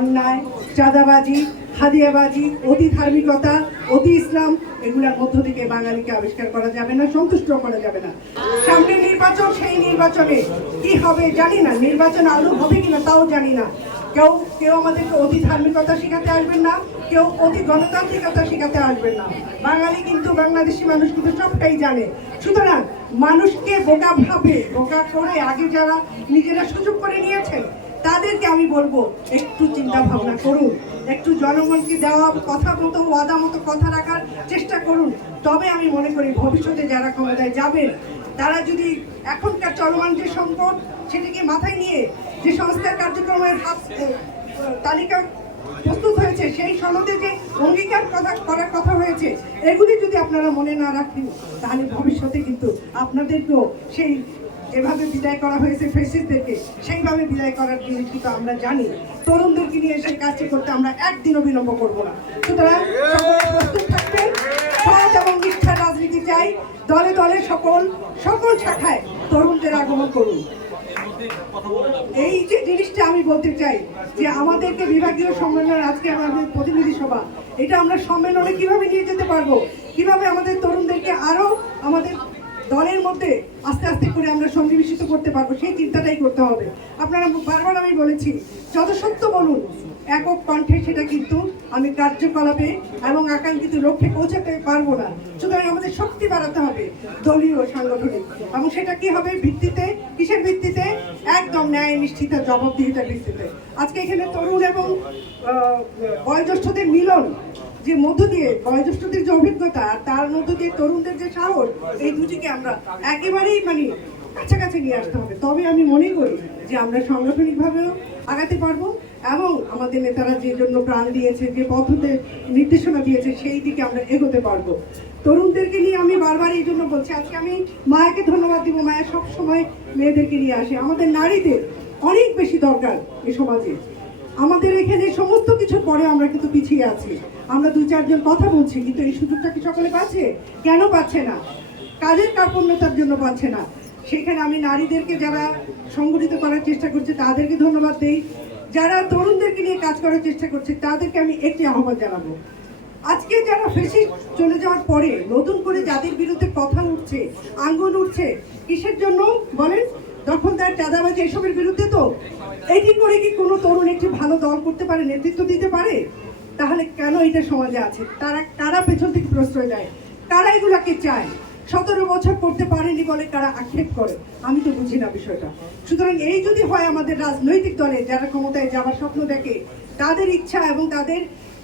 অন্যায়, চাঁদাবাজি, হাদিয়াবাজি, অতি ধার্মিকতা, অতি ইসলাম, এগুলোর মধ্য থেকে বাঙালিকে আবিষ্কার করা যাবে না, সন্তুষ্ট করা যাবে না। সামনে নির্বাচন, সেই নির্বাচনে কি হবে জানি না, নির্বাচন আদৌ হবে কিনা তাও জানি না। কেউ আমাদেরকে অতি ধার্মিকতা শেখাতে আসবেন না, কেউ অতি গণতান্ত্রিকতা শেখাতে আসবেন না। বাঙালি কিন্তু, বাংলাদেশি মানুষ কিন্তু সবটাই জানে। সুতরাং মানুষকে বোকা ভাবে, বোকা করে আগে যারা নিজেরা সুযোগ করে নিয়েছেন তাদেরকে আমি বলবো একটু চিন্তা ভাবনা করুন, একটু জনগণকে দেওয়া কথা মতো, ওয়াদা মতো কথা রাখার চেষ্টা করুন। তবে আমি মনে করি ভবিষ্যতে যারা ক্ষমতায় যাবেন তারা যদি এখনকার চলমান যে সংকট সেটিকে মাথায় নিয়ে যে সংস্কার কার্যক্রমের তালিকা প্রস্তুত হয়েছে, সেই সনদে যে অঙ্গীকার করার কথা হয়েছে, এগুলি যদি আপনারা মনে না রাখেন তাহলে ভবিষ্যতে কিন্তু আপনাদেরকেও সেই যেভাবে বিদায় করা হয়েছে ফেসিস্টদেরকে, সেইভাবে বিদায় করার জিনিস কিন্তু আমরা জানি। তরুণদেরকে নিয়ে সেই কাজটি করতে আমরা একদিনও বিলম্ব করবো না। সুতরাং সকলে প্রস্তুত থাকবেন। সৎ এবং মিথ্যা রাজনীতি চাই। দলে দলে সকল শাখায় তরুণদের আগমন করুন। এই যে জিনিসটা আমি বলতে চাই যে আমাদেরকে বিভাগীয় সম্মেলনের আজকে আমাদের প্রতিনিধি সভা, এটা আমরা সম্মেলনে কিভাবে নিয়ে যেতে পারবো, কিভাবে আমাদের তরুণদেরকে আরো আমাদের দলের মধ্যে আস্তে আস্তে করে আমরা সন্নিবেশিত করতে পারবো, সেই চিন্তাটাই করতে হবে। আপনারা বারবার আমি বলেছি, যত সত্য বলুন একক কণ্ঠে সেটা কিন্তু আমি কার্যকলাপে এবং আকাঙ্ক্ষিত লক্ষ্যে পৌঁছাতে পারবো না। সুতরাং আমাদের শক্তি বাড়াতে হবে দলীয় সাংগঠনিক, এবং সেটা কি হবে ভিত্তিতে, কিসের ভিত্তিতে? একদম ন্যায় নিষ্ঠিত জবাবদিহিতার ভিত্তিতে। আজকে এখানে তরুণ এবং বয়োজ্যেষ্ঠদের মিলন, যে মধ্য দিয়ে বয়োজ্যেষ্ঠদের যে অভিজ্ঞতা, তার মধ্য দিয়ে তরুণদের যে সাহস, এই দুটিকে আমরা একেবারেই কাছাকাছি নিয়ে আসতে হবে। তবে আমি মনে করি যে আমরা সাংগঠনিকভাবেও আগাতে পারবো, এবং আমাদের নেতারা যে জন্য প্রাণ দিয়েছে, যে পদ্ধতিতে নির্দেশনা দিয়েছে, সেই দিকে আমরা এগোতে পারবো। তরুণদেরকে নিয়ে আমি বারবার এই জন্য বলছি, আজকে আমি মায়াকে ধন্যবাদ দিব। মায়া সবসময় মেয়েদেরকে নিয়ে আসে। আমাদের নারীদের অনেক বেশি দরকার এই সমাজে। আমাদের এখানে সমস্ত কিছুর পরে আমরা কিন্তু পিছিয়ে আছি। আমরা দুই চারজন কথা বলছি, কিন্তু এই সুযোগটা কি সকলে পাচ্ছে? কেন পাচ্ছে না? কাজের কার্পণ্যতার জন্য পাচ্ছে না। সেখানে আমি নারীদেরকে যারা সংগঠিত করার চেষ্টা করছে তাদেরকে ধন্যবাদ দেই। যারা তরুণদেরকে নিয়ে কাজ করার চেষ্টা করছে তাদেরকে আমি একটি আহ্বান জানাবো। আজকে যারা ফেসিস্ট চলে যাওয়ার পরে নতুন করে যাদের বিরুদ্ধে কথা উঠছে, আঙ্গুল উঠছে, কিসের জন্য বলেন? দখলদার, চাঁদাবাজি, এসবের বিরুদ্ধে। তো এটি করে কি কোনো তরুণ একটি ভালো দল করতে পারে, নেতৃত্ব দিতে পারে? তাহলে কেন এটা সমাজে আছে? কারা পেছন থেকে প্রশ্রয় দেয়? কারা এগুলাকে চায়? 17 বছর করতে পারেনি বলে কারা আক্ষেপ করে? আমি তো বুঝি না বিষয়টা। সুতরাং এই যদি হয় আমাদের রাজনৈতিক দলে যারা ক্ষমতায় যাওয়ার স্বপ্ন দেখে, তাদের ইচ্ছা এবং তাদের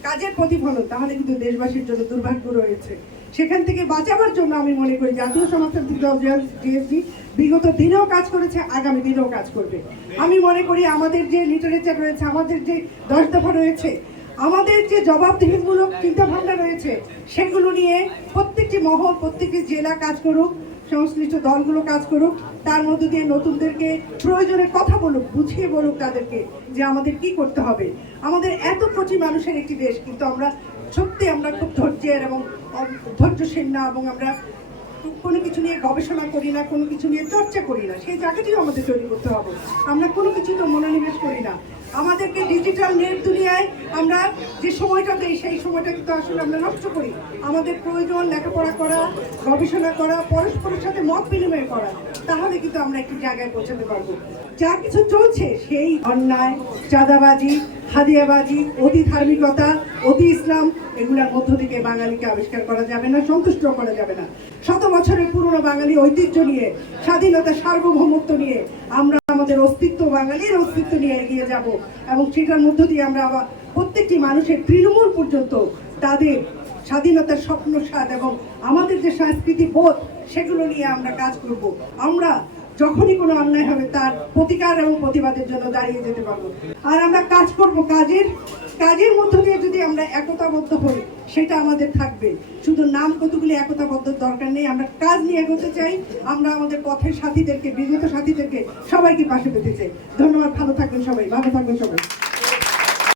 কাজের প্রতিফলন, তাহলে কিন্তু দেশবাসীর জন্য দুর্ভাগ্য রয়েছে। সেখান থেকে বাঁচাবার জন্য আমি মনে করি জাতীয় সমাজতান্ত্রিক দল জেএসডি বিগত দিনেও কাজ করেছে, আগামী দিনেও কাজ করবে। আমি মনে করি আমাদের যে লিটারেচার রয়েছে, আমাদের যে 10 দফা রয়েছে, আমাদের যে জবাবদিহিমূলক চিন্তাভাবনা রয়েছে, সেগুলো নিয়ে প্রত্যেকটি মহল, প্রত্যেকটি জেলা কাজ করুক, সংশ্লিষ্ট দলগুলো কাজ করুক। তার মধ্য দিয়ে নতুনদেরকে প্রয়োজনে কথা বলুক, বুঝিয়ে বলুক তাদেরকে যে আমাদের কি করতে হবে। আমাদের এত কোটি মানুষের একটি দেশ, কিন্তু আমরা সত্যি খুব ধৈর্যের এবং ধৈর্যশীল না, এবং আমরা কোনো কিছু নিয়ে গবেষণা করি না, কোনো কিছু নিয়ে চর্চা করি না। সেই জায়গাটিও আমাদের তৈরি করতে হবে। আমরা কোনো কিছু তো মনোনিবেশ করি না। আমাদেরকে ডিজিটাল নেট দুনিয়ায় আমরা যে সময়টা দিই, সেই সময়টা কিন্তু আসলে আমরা নষ্ট করি। আমাদের প্রয়োজন লেখাপড়া করা, গবেষণা করা, পরস্পরের সাথে মত বিনিময় করা, তাহলে কিন্তু আমরা একটি জায়গায় পৌঁছাতে পারবো। যা কিছু চলছে সেই অন্যায়, চাঁদাবাজি, হাদিয়াবাজি, অতি ধার্মিকতা, অতি ইসলাম, এগুলোর মধ্য থেকে বাঙালিকে আবিষ্কার করা যাবে না, সন্তুষ্ট করা যাবে না। 100 বছরের পুরনো বাঙালি ঐতিহ্য নিয়ে, স্বাধীনতা, সার্বভৌমত্ব নিয়ে আমরা আমাদের অস্তিত্ব, বাঙালির অস্তিত্ব নিয়ে এগিয়ে যাব, এবং সেটার মধ্য দিয়ে আমরা আবার প্রত্যেকটি মানুষের তৃণমূল পর্যন্ত তাদের স্বাধীনতার স্বপ্ন স্বাদ এবং আমাদের যে সাংস্কৃতিক বোধ, সেগুলো নিয়ে আমরা কাজ করব। আমরা যখনই কোনো অন্যায় হবে তার প্রতিকার এবং প্রতিবাদের জন্য দাঁড়িয়ে যেতে পারবো। আর আমরা কাজ করব, কাজের মধ্য দিয়ে যদি আমরা একতাবদ্ধ হই, সেটা আমাদের থাকবে। শুধু নাম কতগুলি একতাবদ্ধ দরকার নেই। আমরা কাজ নিয়ে এগোতে চাই। আমরা আমাদের পথের সাথীদেরকে, বিগত সাথীদেরকে সবাইকে পাশে পেতে চাই। ধন্যবাদ। ভালো থাকবেন সবাই, ভালো থাকবেন সবাই।